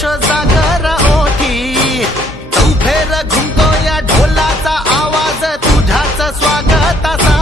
जोश जागर ओठी तू फेर घुमतो या ढोलाचा आवाज तुझ्याच स्वागताचा